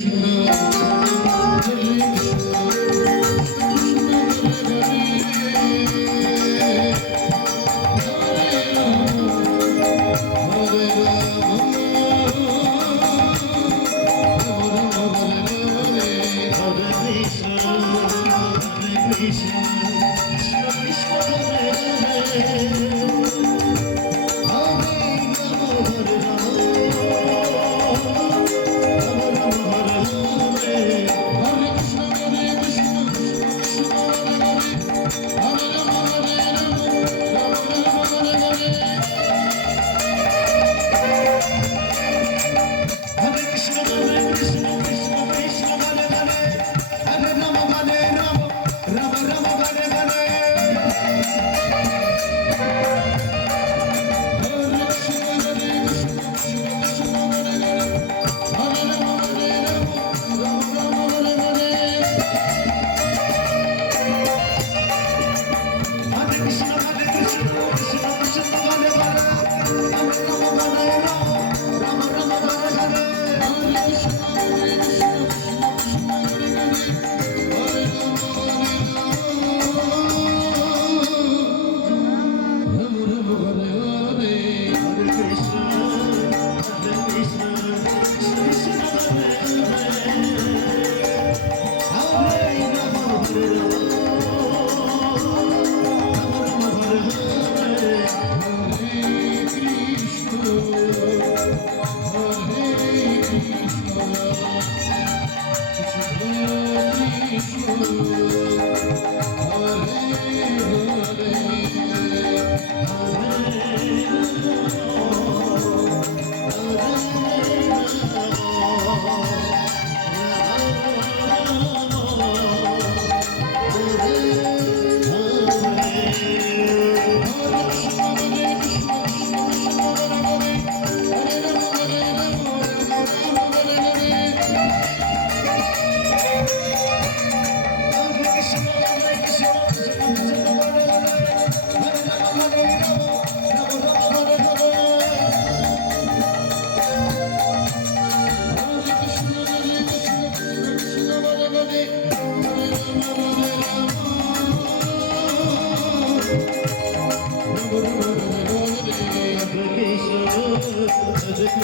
Thank you.